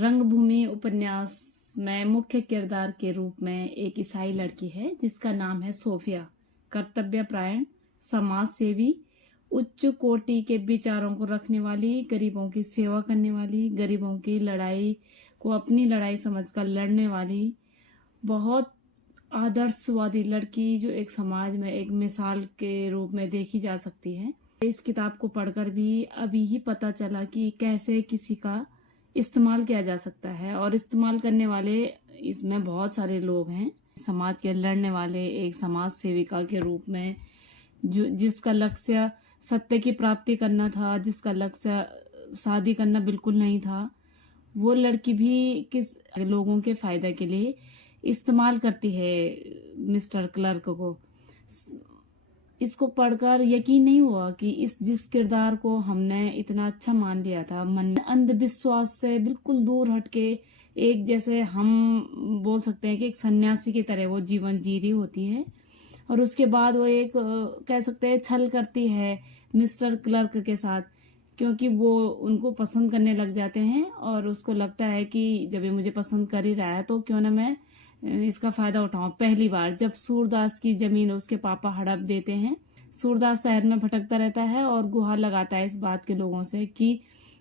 रंगभूमि उपन्यास में मुख्य किरदार के रूप में एक ईसाई लड़की है जिसका नाम है सोफिया। कर्तव्यपरायण, समाज सेवी, उच्च कोटि के विचारों को रखने वाली, गरीबों की सेवा करने वाली, गरीबों की लड़ाई को अपनी लड़ाई समझकर लड़ने वाली, बहुत आदर्शवादी लड़की जो एक समाज में एक मिसाल के रूप में देखी जा सकती है। इस किताब को पढ़कर भी अभी ही पता चला कि कैसे किसी का इस्तेमाल किया जा सकता है, और इस्तेमाल करने वाले इसमें बहुत सारे लोग हैं। समाज के लड़ने वाले एक समाज सेविका के रूप में जिसका लक्ष्य सत्य की प्राप्ति करना था, जिसका लक्ष्य शादी करना बिल्कुल नहीं था, वो लड़की भी किस लोगों के फायदे के लिए इस्तेमाल करती है मिस्टर क्लर्क को। इसको पढ़कर यकीन नहीं हुआ कि जिस किरदार को हमने इतना अच्छा मान लिया था, मन अंधविश्वास से बिल्कुल दूर हटके एक, जैसे हम बोल सकते हैं कि एक सन्यासी की तरह वो जीवन जी रही होती है, और उसके बाद वो एक कह सकते हैं छल करती है मिस्टर क्लर्क के साथ, क्योंकि वो उनको पसंद करने लग जाते हैं और उसको लगता है कि जब ये मुझे पसंद कर ही रहा है तो क्यों ना मैं इसका फायदा उठाऊं। पहली बार जब सूरदास की जमीन उसके पापा हड़प देते हैं, सूरदास शहर में भटकता रहता है और गुहार लगाता है इस बात के लोगों से कि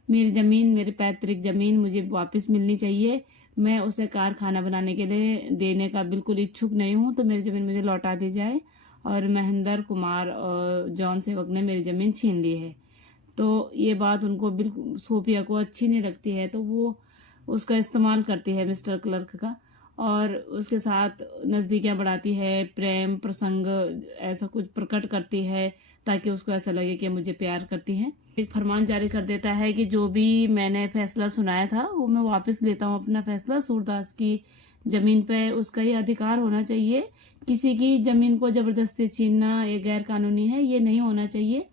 मेरी जमीन, मेरी पैतृक जमीन मुझे वापस मिलनी चाहिए, मैं उसे कारखाना बनाने के लिए देने का बिल्कुल इच्छुक नहीं हूँ, तो मेरी जमीन मुझे लौटा दी जाए। और महेंद्र कुमार और जॉन सेवक ने मेरी जमीन छीन ली है। तो ये बात उनको बिल्कुल सोफिया को अच्छी नहीं लगती है, तो वो उसका इस्तेमाल करती है मिस्टर क्लर्क का, और उसके साथ नज़दीकियां बढ़ाती है, प्रेम प्रसंग ऐसा कुछ प्रकट करती है ताकि उसको ऐसा लगे कि मुझे प्यार करती है। एक फरमान जारी कर देता है कि जो भी मैंने फैसला सुनाया था वो मैं वापस लेता हूँ अपना फैसला। सूरदास की जमीन पे उसका ही अधिकार होना चाहिए, किसी की जमीन को जबरदस्ती छीनना ये गैर कानूनी है, ये नहीं होना चाहिए।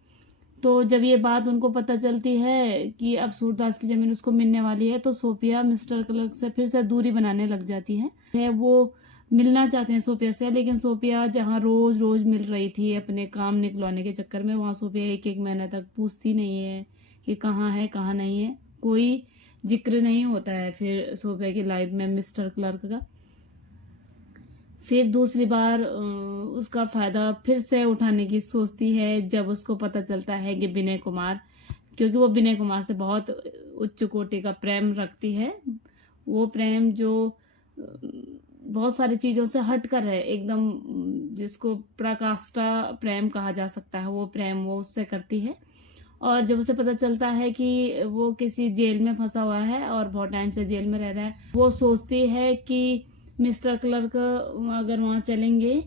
तो जब ये बात उनको पता चलती है कि अब सूरदास की जमीन उसको मिलने वाली है, तो सोफिया मिस्टर क्लर्क से फिर से दूरी बनाने लग जाती है। वो मिलना चाहते हैं सोफिया से, लेकिन सोफिया जहाँ रोज रोज मिल रही थी अपने काम निकलवाने के चक्कर में, वहाँ सोफिया एक एक महीने तक पूछती नहीं है कि कहाँ है कहाँ नहीं है, कोई जिक्र नहीं होता है फिर सोफिया की लाइफ में मिस्टर क्लर्क का। फिर दूसरी बार उसका फायदा फिर से उठाने की सोचती है जब उसको पता चलता है कि विनय कुमार, क्योंकि वो विनय कुमार से बहुत उच्च कोटि का प्रेम रखती है, वो प्रेम जो बहुत सारी चीजों से हटकर है, एकदम जिसको प्रकाष्ठा प्रेम कहा जा सकता है, वो प्रेम वो उससे करती है। और जब उसे पता चलता है कि वो किसी जेल में फंसा हुआ है और बहुत टाइम से जेल में रह रहा है, वो सोचती है कि मिस्टर क्लर्क अगर वहाँ चलेंगे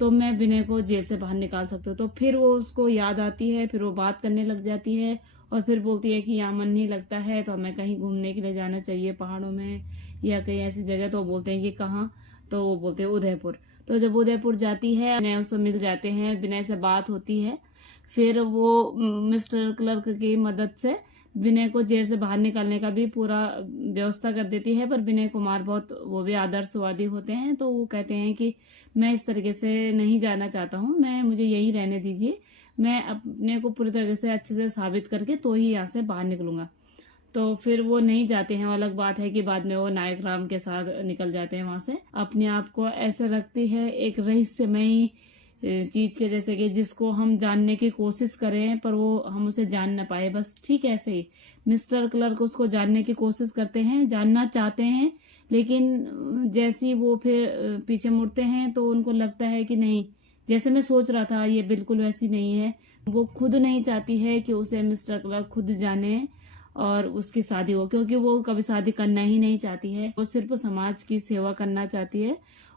तो मैं विनय को जेल से बाहर निकाल सकती हूँ। तो फिर वो उसको याद आती है, फिर वो बात करने लग जाती है और फिर बोलती है कि यहाँ मन नहीं लगता है तो हमें कहीं घूमने के लिए जाना चाहिए पहाड़ों में या कहीं ऐसी जगह। तो वो बोलते हैं कि कहाँ, तो वो बोलते हैं उदयपुर। तो जब उदयपुर जाती है, विनय उससे मिल जाते हैं, विनय से बात होती है, फिर वो मिस्टर क्लर्क की मदद से विनय को जेल से बाहर निकालने का भी पूरा व्यवस्था कर देती है। पर विनय कुमार बहुत, वो भी आदर्शवादी होते हैं, तो वो कहते हैं कि मैं इस तरीके से नहीं जाना चाहता हूँ, मुझे यही रहने दीजिए, मैं अपने को पूरी तरह से अच्छे से साबित करके तो ही यहाँ से बाहर निकलूंगा। तो फिर वो नहीं जाते हैं। अलग बात है कि बाद में वो नायक राम के साथ निकल जाते हैं वहां से। अपने आप को ऐसे रखती है एक रहस्यमयी चीज के जैसे कि जिसको हम जानने की कोशिश करें पर वो हम उसे जान ना पाए, बस ठीक ऐसे ही मिस्टर क्लर्क उसको जानने की कोशिश करते हैं, जानना चाहते हैं, लेकिन जैसी वो फिर पीछे मुड़ते हैं तो उनको लगता है कि नहीं, जैसे मैं सोच रहा था ये बिल्कुल वैसी नहीं है। वो खुद नहीं चाहती है कि उसे मिस्टर क्लर्क खुद जाने और उसकी शादी हो, क्योंकि वो कभी शादी करना ही नहीं चाहती है, वो सिर्फ समाज की सेवा करना चाहती है,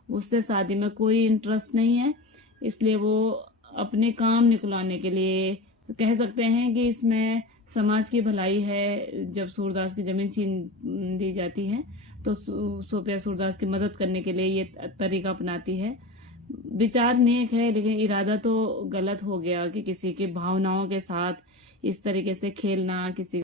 उससे शादी में कोई इंटरेस्ट नहीं है। इसलिए वो अपने काम निकलवाने के लिए, कह सकते हैं कि इसमें समाज की भलाई है। जब सूरदास की जमीन छीन दी जाती है तो सोफिया सूरदास की मदद करने के लिए ये तरीका अपनाती है। विचार नेक है लेकिन इरादा तो गलत हो गया कि किसी की भावनाओं के साथ इस तरीके से खेलना, किसी